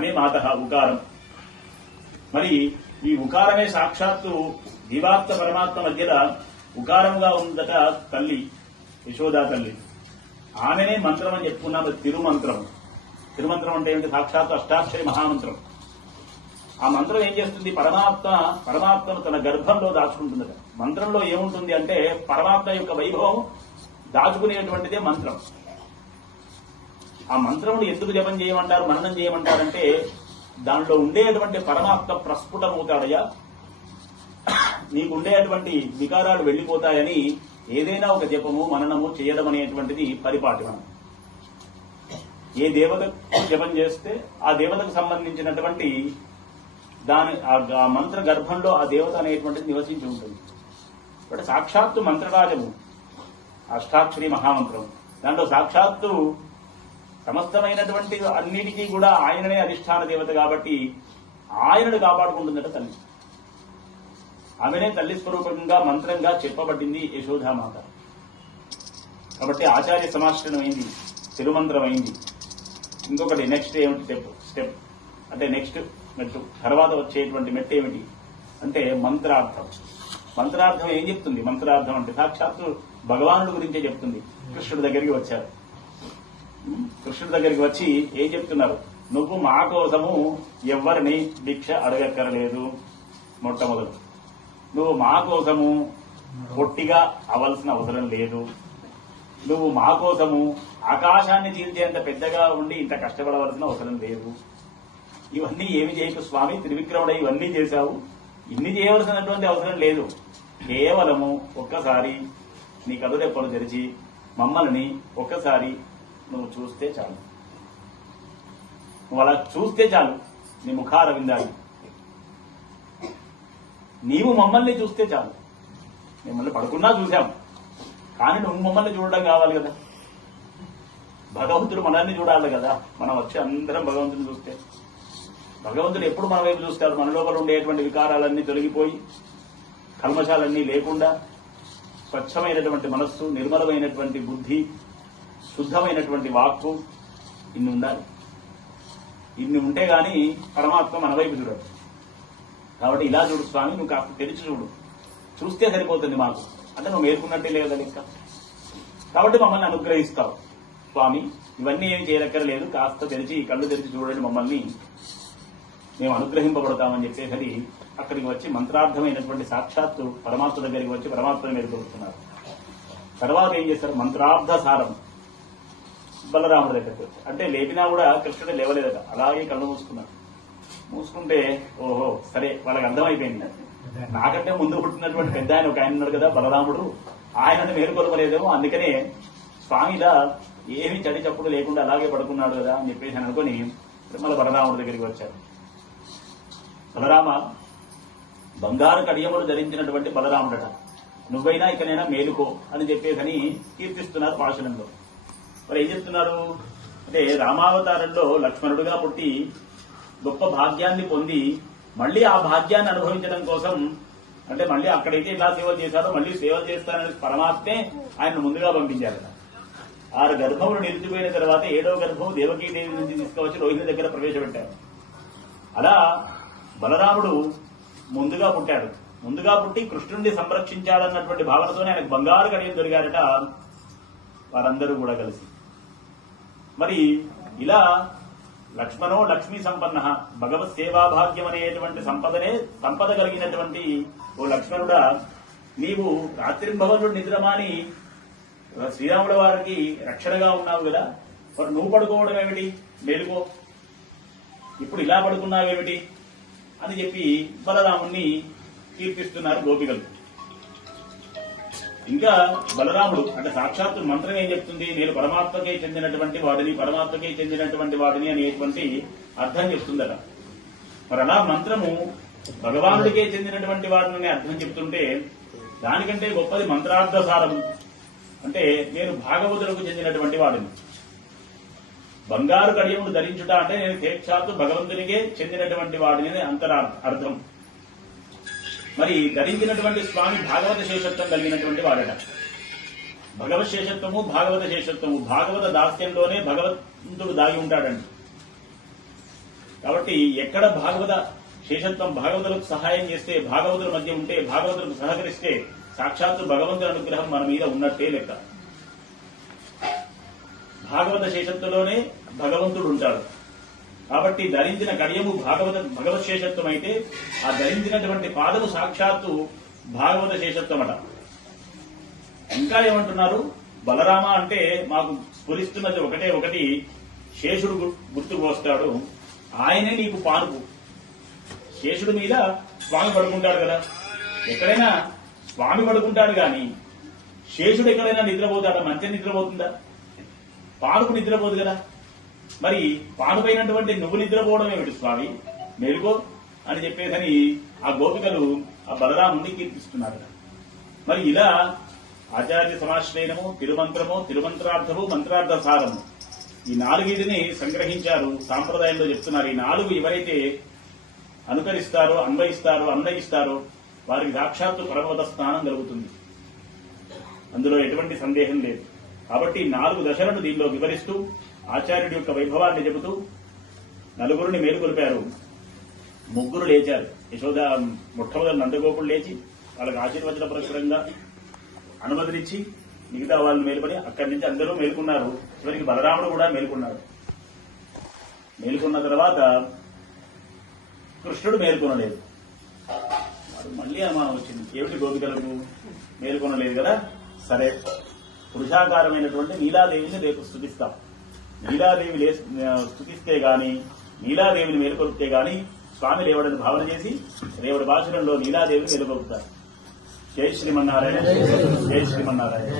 అనే మాత ఉకారం. మరి ఈ ఉకారమే సాక్షాత్తు జీవాత్మ పరమాత్మ మధ్యలో ఉకారముగా ఉందట తల్లి యశోదా తల్లి. ఆమెనే మంత్రం అని చెప్పుకున్నాం. తిరుమంత్రం. తిరుమంత్రం అంటే ఏంటి? సాక్షాత్తు అష్టాక్షరి మహామంత్రం. ఆ మంత్రం ఏం చేస్తుంది? పరమాత్మను తన గర్భంలో దాచుకుంటుందట. మంత్రంలో ఏముంటుంది అంటే పరమాత్మ యొక్క వైభవం దాచుకునేటువంటిదే మంత్రం. ఆ మంత్రమును ఎందుకు జపం చేయమంటారు, మననం చేయమంటారంటే దానిలో ఉండేటువంటి పరమాత్మ ప్రస్ఫుటమవుతాడయ్యా, నీకు ఉండేటువంటి వికారాలు వెళ్లిపోతాయని ఏదైనా ఒక జపము మననము చేయడం అనేటువంటిది పరిపాటి. మనం ఏ దేవతకు జపం చేస్తే ఆ దేవతకు సంబంధించినటువంటి దాని ఆ మంత్ర గర్భంలో ఆ దేవత అనేటువంటిది నివసించి ఉంటుంది. కాబట్టి సాక్షాత్తు మంత్రరాజము అష్టాక్షరి మహామంత్రం. దాంట్లో సాక్షాత్తు సమస్తమైనటువంటి అన్నిటికీ కూడా ఆయననే అధిష్టాన దేవత కాబట్టి ఆయనను కాపాడుకుంటుందట తల్లి. ఆమెనే తల్లి స్వరూపంగా మంత్రంగా చెప్పబడింది యశోదామాత. కాబట్టి ఆచార్య సమాశ్రయం అయింది, తిరుమంత్రం అయింది. ఇంకొకటి నెక్స్ట్ ఏమిటి స్టెప్ అంటే నెక్స్ట్ మెట్టు తర్వాత వచ్చేటువంటి మెట్టు ఏమిటి అంటే మంత్రార్థం. మంత్రార్థం ఏం చెప్తుంది? మంత్రార్థం అంటే సాక్షాత్తు భగవానుడి గురించే చెప్తుంది. కృష్ణుడి దగ్గరికి వచ్చారు. కృష్ణుడి దగ్గరికి వచ్చి ఏం చెప్తున్నారు? నువ్వు మా కోసము ఎవరిని భిక్ష అడగక్కరలేదు. మొట్టమొదలు నువ్వు మా కోసము పొట్టిగా అవలసిన అవసరం లేదు. నువ్వు మా కోసము ఆకాశాన్ని చీల్చేంత పెద్దగా ఉండి ఇంత కష్టపడవలసిన అవసరం లేదు. ఇవన్నీ ఏమి చేయకు స్వామి, త్రివిక్రముడ ఇవన్నీ చేశావు, ఇన్ని చేయవలసినటువంటి అవసరం లేదు. కేవలము ఒక్కసారి నీ కదురెప్పలు తెరిచి మమ్మల్ని ఒక్కసారి నువ్వు చూస్తే చాలు. నువ్వు అలా చూస్తే చాలు. నీ ముఖార విందాలి. నీవు మమ్మల్ని చూస్తే చాలు. మిమ్మల్ని పడుకున్నా చూశాం, కానీ నువ్వు మమ్మల్ని చూడడం కావాలి కదా. భగవంతుడు మనల్ని చూడాలి కదా. మనం వచ్చి అందరం భగవంతుని చూస్తే భగవంతుడు ఎప్పుడు మన వైపు చూస్తారు? మన లోపల ఉండేటువంటి వికారాలన్నీ తొలగిపోయి కల్మషాలన్నీ లేకుండా స్వచ్ఛమైనటువంటి మనస్సు, నిర్మలమైనటువంటి బుద్ధి, శుద్ధమైనటువంటి వాక్కు ఇన్ని ఉండాలి. ఇన్ని ఉంటే గాని పరమాత్మ మన వైపు చూడడు. కాబట్టి ఇలా చూడు స్వామి, నువ్వు కాస్త తెరిచి చూడు, చూస్తే సరిపోతుంది మాకు అంటే నువ్వు మేలుకున్నట్టే లేదా లెక్క. కాబట్టి మమ్మల్ని అనుగ్రహిస్తావు స్వామి. ఇవన్నీ ఏమి చేయలక్కర్లేదు, కాస్త తెరిచి కళ్ళు తెరిచి చూడండి మమ్మల్ని, మేము అనుగ్రహింపబడతామని చెప్పేసరి అక్కడికి వచ్చి మంత్రార్థమైనటువంటి సాక్షాత్తు పరమాత్మ దగ్గరికి వచ్చి పరమాత్మను మేలుకొలుస్తున్నారు. తర్వాత ఏం చేస్తారు? మంత్రార్థ సారం బలరాముడి దగ్గరికి వచ్చి అంటే లేపినా కూడా కృష్ణుడు లేవలేదట. అలాగే కళ్ళు మూసుకున్నారు. మూసుకుంటే ఓహో సరే వాళ్ళకి అర్థమైపోయింది. నాకంటే ముందు పుట్టినటువంటి పెద్ద ఆయన ఒక ఆయన ఉన్నాడు కదా బలరాముడు, ఆయనను మేలుకొలపలేదేమో, అందుకనే స్వామిలా ఏమి చడి చప్పుడు లేకుండా అలాగే పడుకున్నాడు కదా అని చెప్పేసి అనుకుని తిరుమల బలరాముడి దగ్గరికి వచ్చారు. బలరామ, బంగారు కడియములు ధరించినటువంటి బలరాముడట, నువ్వైనా ఇకనైనా మేలుకో అని చెప్పేసి కీర్తిస్తున్నారు భాషణంలో. మరి ఏం చెప్తున్నారు అంటే రామావతారంలో లక్ష్మణుడుగా పుట్టి గొప్ప భాగ్యాన్ని పొంది మళ్లీ ఆ భాగ్యాన్ని అనుభవించడం కోసం అంటే మళ్లీ అక్కడైతే ఇలా సేవ చేశారో మళ్లీ సేవ చేస్తానని పరమాత్మే ఆయన ముందుగా పంపించారట. 6 గర్భములు నిలిచిపోయిన తర్వాత 7వ గర్భం దేవకీదేవి నుంచి తీసుకువచ్చి రోహిణి దగ్గర ప్రవేశపెట్టారు. అలా బలరాముడు ముందుగా పుట్టాడు. ముందుగా పుట్టి కృష్ణుడిని సంరక్షించాలన్నటువంటి భావనతోనే ఆయనకు బంగారు కడియం దొరికారట వారందరూ కూడా కలిసి. మరి ఇలా లక్ష్మణో లక్ష్మీ సంపన్న, భగవత్ సేవాభాగ్యం అనేటువంటి సంపద కలిగినటువంటి ఓ లక్ష్మణుడా, నీవు రాత్రింబవనుడు నిద్రమాని శ్రీరాముల వారికి రక్షణగా ఉన్నావు కదా, మరి నువ్వు పడుకోవడం ఏమిటి? మేలుకో, ఇప్పుడు ఇలా పడుకున్నావేమిటి అని చెప్పి బలరాముణ్ణి కీర్తిస్తున్నారు గోపికలు. ఇంకా బలరాముడు అంటే సాక్షాత్తు మంత్రం ఏం చెప్తుంది? నేను పరమాత్మకే చెందినటువంటి వాడిని, పరమాత్మకే చెందినటువంటి వాడిని అనేటువంటి అర్థం చెప్తుందట. మరి అలా మంత్రము భగవానుడికే చెందినటువంటి వాడిని అర్థం చెప్తుంటే దానికంటే గొప్పది మంత్రార్థసారము. అంటే నేను భాగవతులకు చెందినటువంటి వాడిని. బంగారు కడియమును ధరించుట అంటే నేను సాక్షాత్తు భగవంతునికే చెందినటువంటి వాడిని అర్థం. మరి ధరించినటువంటి స్వామి భాగవత శేషత్వం కలిగినటువంటి వాడట. భగవత్ శేషత్వము, భాగవత శేషత్వము, భాగవత దాస్యంలోనే భగవంతుడు దాగి ఉంటాడండి. కాబట్టి ఎక్కడ భాగవత శేషత్వం భాగవతులకు సహాయం చేస్తే, భాగవతుల మధ్య ఉంటే, భాగవతులకు సహకరిస్తే సాక్షాత్తు భగవంతుని అనుగ్రహం మన మీద ఉన్నట్టే లెక్క. భాగవత శేషత్వంలోనే భగవంతుడు ఉంటాడు. కాబట్టి ధరించిన కడియము భగవత్ శేషత్వం అయితే ఆ ధరించినటువంటి పాదము సాక్షాత్తు భాగవత శేషత్వమట. ఇంకా ఏమంటున్నారు, బలరామ అంటే మాకు స్ఫురిస్తున్నది ఒకటి శేషుడు గుర్తుకు వస్తాడు, ఆయనే నీకు పానుపు. శేషుడి మీద స్వామి పడుకుంటాడు కదా, ఎక్కడైనా స్వామి పడుకుంటాడు గాని శేషుడు ఎక్కడైనా నిద్రపోతాడా? మంచి నిద్రపోతుందా? పానుపు నిద్రపోదు కదా. మరి పానుపైనటువంటి నువ్వు నిద్రపోవడం ఏమిటి స్వామి, మేలుకో అని చెప్పేసని ఆ గోపికలు ఆ బలరాముని కీర్తిస్తున్నారు. మరి ఇలా ఆచార్య సమాశ్రయనము, తిరుమంత్రము, తిరుమంత్రార్థము, మంత్రార్థసారము ఈ నాలుగిటిని సంగ్రహించారు. సాంప్రదాయంలో చెప్తున్నారు, ఈ నాలుగు ఎవరైతే అనుకరిస్తారో, అన్వయిస్తారో వారికి సాక్షాత్తు పరమపద స్థానం కలుగుతుంది. అందులో ఎటువంటి సందేహం లేదు. కాబట్టి 4 దశలను దీనిలో వివరిస్తూ ఆచార్యుడి యొక్క వైభవాన్ని చెబుతూ నలుగురిని మేలుకొల్పారు. 3 లేచారు. యశోద మొట్టమొదటి నందగోపుడు లేచి వాళ్ళకి ఆశీర్వచన ప్రకారంగా అనుమతినిచ్చి మిగతా వాళ్ళు మేలుకొని అక్కడి నుంచి అందరూ మేలుకున్నారు. చివరికి బలరాముడు కూడా మేలుకున్నాడు. మేలుకున్న తర్వాత కృష్ణుడు మేల్కొనలేదు. వాడు మళ్లీ అనుమానం వచ్చింది, ఏమిటి గోపికలకు మేల్కొనలేదు కదా, సరే పురుషాకారమైనటువంటి నీలాదేవిని రేపు స్తుతిస్తాం. నీలాదేవి స్తుతిస్తే గాని, నీలాదేవిని మేలుకొల్పితే గాని స్వామి లేవడని భావన చేసి రేవడి భాషణంలో నీలాదేవిని మేలుకొల్పుతారు. జై శ్రీమన్నారాయణ, జై శ్రీమన్నారాయణ.